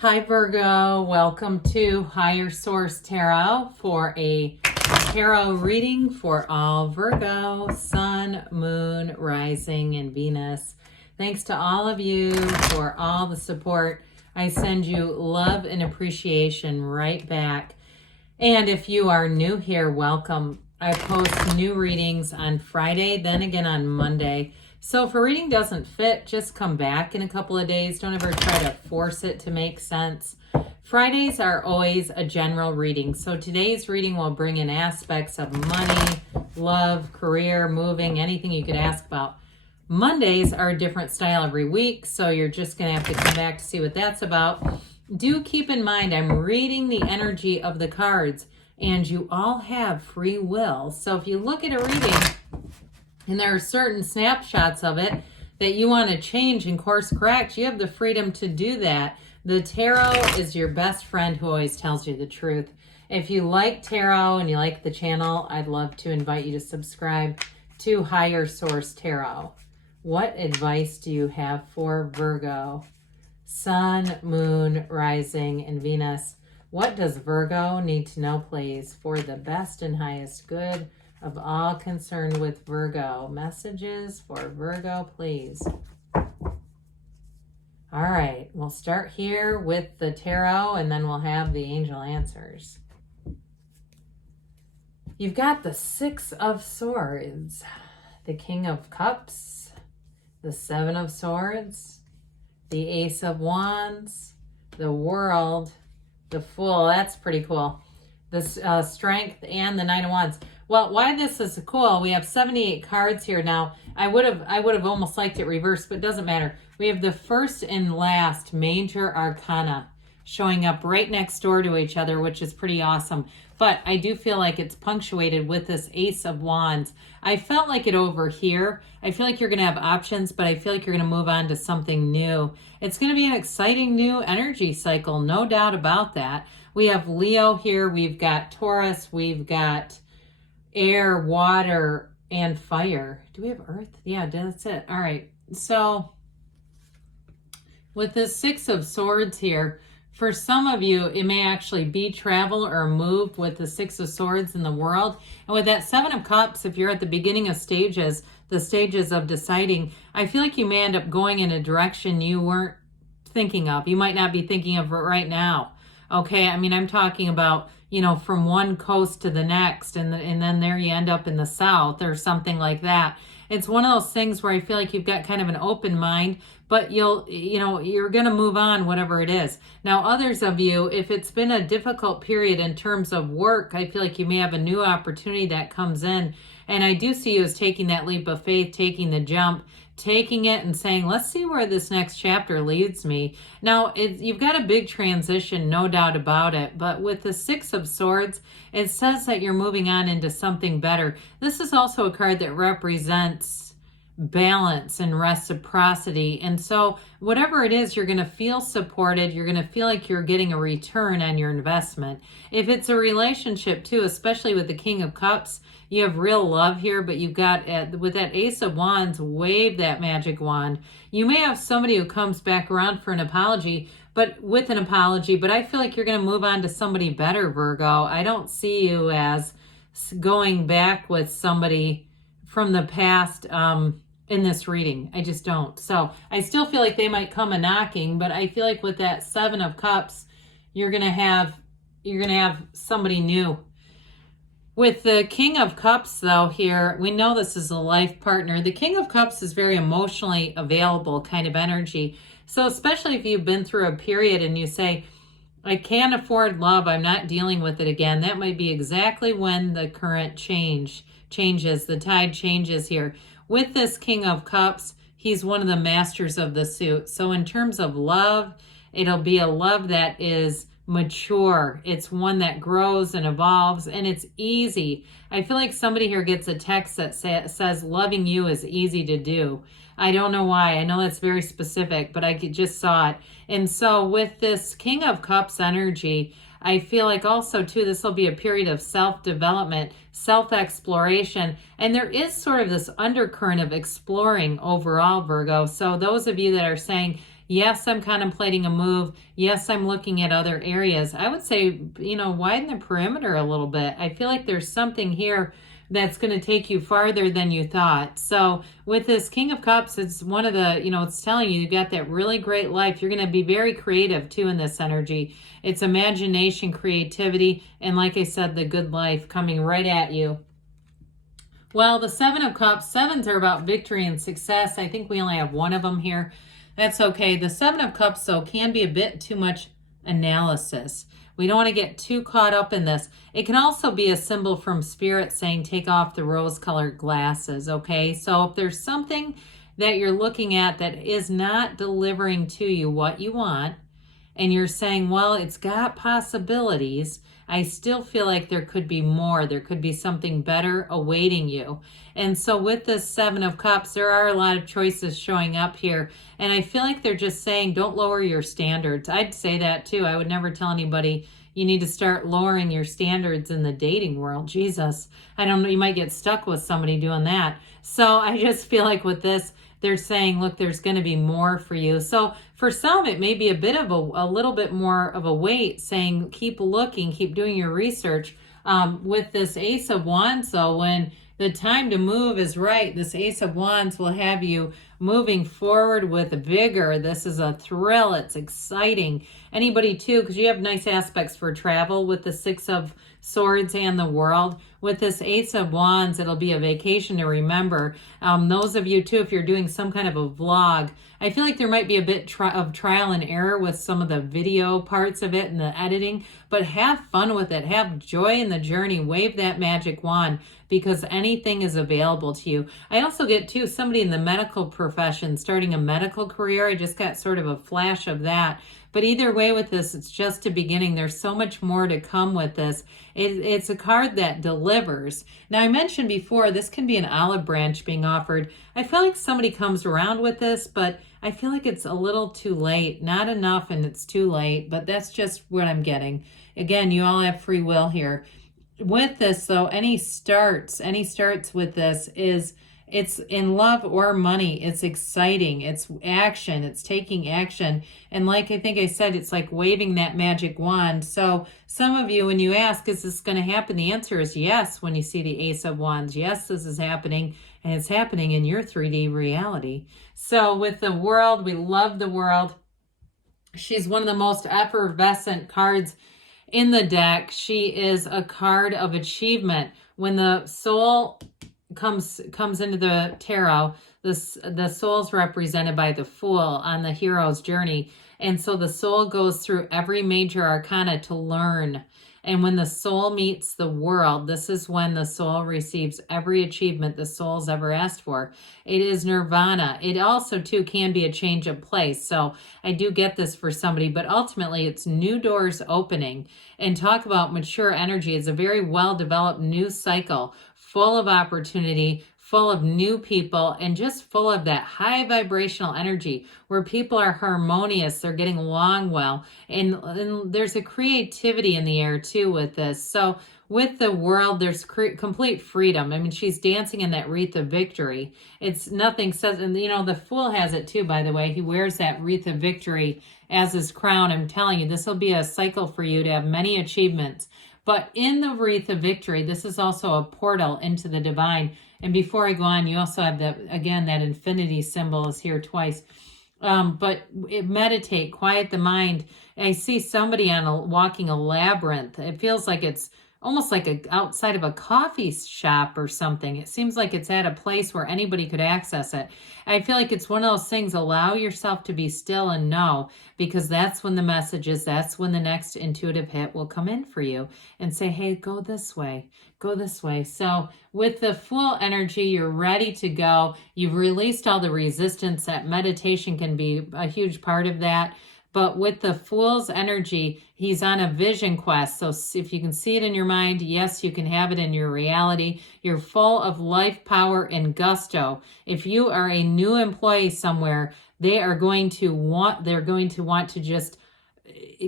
Hi Virgo, welcome to Higher Source Tarot for a tarot reading for all Virgo, Sun, Moon, Rising, and Venus. Thanks to all of you for all the support. I send you love and appreciation right back. And if you are new here, welcome. I post new readings on Friday, then again on Monday. So if a reading doesn't fit, just come back in a couple of days. Don't ever try to force it to make sense. Fridays are always a general reading. So today's reading will bring in aspects of money, love, career, moving, anything you could ask about. Mondays are a different style every week, so you're just going to have to come back to see what that's about. Do keep in mind, I'm reading the energy of the cards, and you all have free will. So if you look at a reading, and there are certain snapshots of it that you want to change and course correct, you have the freedom to do that. The tarot is your best friend who always tells you the truth. If you like tarot and you like the channel, I'd love to invite you to subscribe to Higher Source Tarot. What advice do you have for Virgo? Sun, Moon, Rising, and Venus. What does Virgo need to know, please, for the best and highest good of all concerned with Virgo? Messages for Virgo, please. All right, we'll start here with the tarot and then we'll have the angel answers. You've got the Six of Swords, the King of Cups, the Seven of Swords, the Ace of Wands, the World, the Fool. That's pretty cool. The Strength and the Nine of Wands. Well, why this is cool, we have 78 cards here now. I would have almost liked it reversed, but it doesn't matter. We have the first and last major arcana showing up right next door to each other, which is pretty awesome. But I do feel like it's punctuated with this Ace of Wands. I felt like it over here. I feel like you're going to have options, but I feel like you're going to move on to something new. It's going to be an exciting new energy cycle, no doubt about that. We have Leo here. We've got Taurus. We've got air, water, and fire. Do we have earth? Yeah, that's it. All right. So with the Six of Swords here, for some of you, it may actually be travel or move with the Six of Swords in the world. And with that Seven of Cups, if you're at the beginning of stages, the stages of deciding, I feel like you may end up going in a direction you weren't thinking of. You might not be thinking of it right now. Okay, I mean, I'm talking about, you know, from one coast to the next, and then there you end up in the south or something like that. It's one of those things where I feel like you've got kind of an open mind, but you're going to move on, whatever it is. Now, others of you, if it's been a difficult period in terms of work, I feel like you may have a new opportunity that comes in. And I do see you as taking that leap of faith, taking the jump, taking it and saying, let's see where this next chapter leads me. Now, you've got a big transition, no doubt about it. But with the Six of Swords, it says that you're moving on into something better. This is also a card that represents balance and reciprocity. And so whatever it is, you're going to feel supported. You're going to feel like you're getting a return on your investment. If it's a relationship too, especially with the King of Cups, you have real love here, but you've got, with that Ace of Wands, wave that magic wand. You may have somebody who comes back around for an apology, but I feel like you're going to move on to somebody better, Virgo. I don't see you as going back with somebody from the past in this reading. I just don't. So I still feel like they might come a knocking, but I feel like with that Seven of Cups, you're going to have somebody new. With the King of Cups, though, here, we know this is a life partner. The King of Cups is very emotionally available kind of energy. So especially if you've been through a period and you say, I can't afford love, I'm not dealing with it again, that might be exactly when the current changes, the tide changes here. With this King of Cups, he's one of the masters of the suit. So in terms of love, it'll be a love that is mature. It's one that grows and evolves, and it's easy. I feel like somebody here gets a text that says loving you is easy to do. I don't know why. I know that's very specific, but I just saw it. And so with this King of Cups energy, I feel like also too, this will be a period of self-development, self-exploration, and there is sort of this undercurrent of exploring overall, Virgo. So those of you that are saying, Yes, I'm contemplating a move. Yes, I'm looking at other areas. I would say, widen the perimeter a little bit. I feel like there's something here that's going to take you farther than you thought. So with this King of Cups, it's one of the, it's telling you got that really great life. You're going to be very creative too in this energy. It's imagination, creativity, and like I said, the good life coming right at you. Well, the Seven of Cups, sevens are about victory and success. I think we only have one of them here. That's okay. The Seven of Cups, though, can be a bit too much analysis. We don't want to get too caught up in this. It can also be a symbol from Spirit saying take off the rose-colored glasses, okay? So if there's something that you're looking at that is not delivering to you what you want, and you're saying, well, it's got possibilities, I still feel like there could be more. There could be something better awaiting you. And so with this Seven of Cups, there are a lot of choices showing up here. And I feel like they're just saying, don't lower your standards. I'd say that too. I would never tell anybody you need to start lowering your standards in the dating world. Jesus, I don't know. You might get stuck with somebody doing that. So I just feel like with this, they're saying, look, there's going to be more for you. So for some, it may be a bit of a little bit more of a weight, saying keep looking, keep doing your research. With this Ace of Wands, though, when the time to move is right, this Ace of Wands will have you moving forward with vigor. This is a thrill. It's exciting. Anybody, too, because you have nice aspects for travel with the Six of Swords and the World. With this Ace of Wands, it'll be a vacation to remember. Those of you, too, if you're doing some kind of a vlog, I feel like there might be a bit of trial and error with some of the video parts of it and the editing, but have fun with it. Have joy in the journey. Wave that magic wand because anything is available to you. I also get, too, somebody in the medical profession starting a medical career. I just got sort of a flash of that. But either way with this, it's just a beginning. There's so much more to come with this. It's a card that delivers. Now, I mentioned before, this can be an olive branch being offered. I feel like somebody comes around with this, but I feel like it's a little too late. Not enough and it's too late, but that's just what I'm getting. Again, you all have free will here. With this, though, any starts with this is it's in love or money. It's exciting. It's action. It's taking action. And like I think I said, it's like waving that magic wand. So some of you, when you ask, is this going to happen? The answer is yes when you see the Ace of Wands. Yes, this is happening. And it's happening in your 3D reality. So with the World, we love the World. She's one of the most effervescent cards in the deck. She is a card of achievement. When the soul comes into the tarot, the soul's represented by the Fool on the hero's journey. And so the soul goes through every major arcana to learn. And when the soul meets the World, this is when the soul receives every achievement the soul's ever asked for. It is nirvana. It also, too, can be a change of place. So I do get this for somebody, but ultimately it's new doors opening. And talk about mature energy. It's a very well-developed new cycle, full of opportunity, full of new people, and just full of that high vibrational energy where people are harmonious, they're getting along well, and there's a creativity in the air too with this. So with the World, there's complete freedom. I mean, she's dancing in that wreath of victory. It's nothing says, and the Fool has it too, by the way. He wears that wreath of victory as his crown. I'm telling you, this will be a cycle for you to have many achievements. But in the wreath of victory, this is also a portal into the divine. And before I go on, you also have that infinity symbol is here twice. But meditate, quiet the mind. I see somebody walking a labyrinth. It feels like it's almost like outside of a coffee shop or something. It seems like it's at a place where anybody could access it. I feel like it's one of those things, allow yourself to be still and know, because that's when the message is, that's when the next intuitive hit will come in for you and say, hey, go this way, go this way. So with the Fool energy, you're ready to go. You've released all the resistance. That meditation can be a huge part of that. But with the Fool's energy, he's on a vision quest. So if you can see it in your mind, yes, you can have it in your reality. You're full of life, power, and gusto. If you are a new employee somewhere, they're going to want to just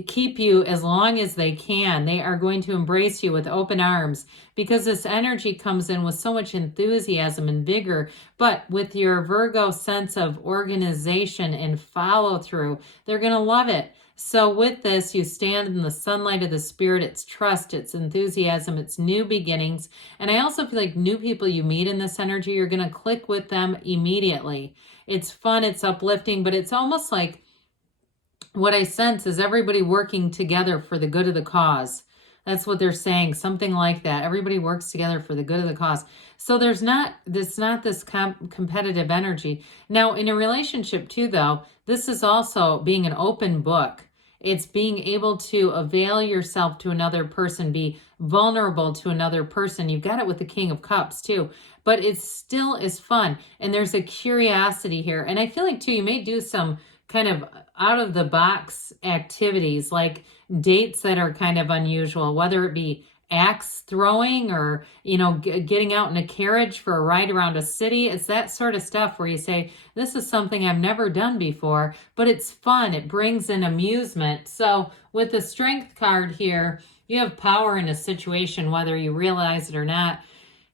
keep you as long as they can. They are going to embrace you with open arms because this energy comes in with so much enthusiasm and vigor. But with your Virgo sense of organization and follow through, they're going to love it. So with this, you stand in the sunlight of the spirit. It's trust, it's enthusiasm, it's new beginnings. And I also feel like new people you meet in this energy, you're going to click with them immediately. It's fun, it's uplifting, but it's almost like what I sense is everybody working together for the good of the cause. That's what they're saying, something like that. Everybody works together for the good of the cause. So there's not this competitive energy. Now, in a relationship too, though, this is also being an open book. It's being able to avail yourself to another person, be vulnerable to another person. You've got it with the King of Cups too, but it still is fun. And there's a curiosity here. And I feel like too, you may do some kind of out of the box activities, like dates that are kind of unusual, whether it be axe throwing or, you know, getting out in a carriage for a ride around a city. It's that sort of stuff where you say, this is something I've never done before, but it's fun. It brings in amusement. So with the Strength card here, you have power in a situation, whether you realize it or not.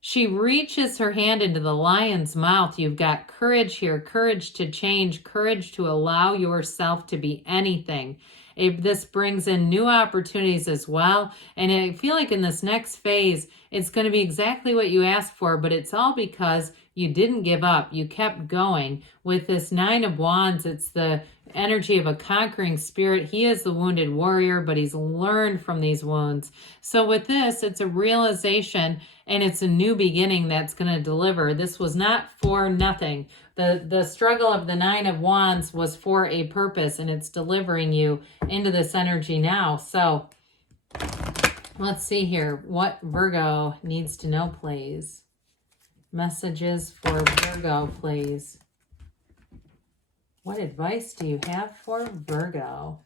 She reaches her hand into the lion's mouth. You've got courage here, courage to change, courage to allow yourself to be anything. This brings in new opportunities as well. And I feel like in this next phase, it's going to be exactly what you asked for, but it's all because you didn't give up. You kept going. With this Nine of Wands, it's the energy of a conquering spirit. He is the wounded warrior, but he's learned from these wounds. So with this, it's a realization and it's a new beginning that's going to deliver. This was not for nothing. The struggle of the Nine of Wands was for a purpose, and it's delivering you into this energy now. So let's see here what Virgo needs to know, please. Messages for Virgo, please. What advice do you have for Virgo?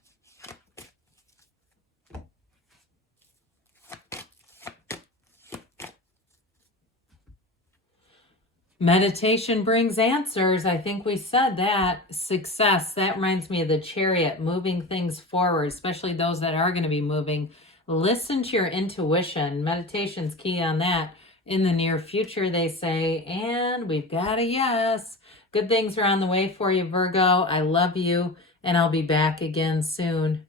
Meditation brings answers. I think we said that. Success. That reminds me of the Chariot, moving things forward, especially those that are going to be moving. Listen to your intuition. Meditation's key on that. In the near future, they say, and we've got a yes. Good things are on the way for you, Virgo. I love you, and I'll be back again soon.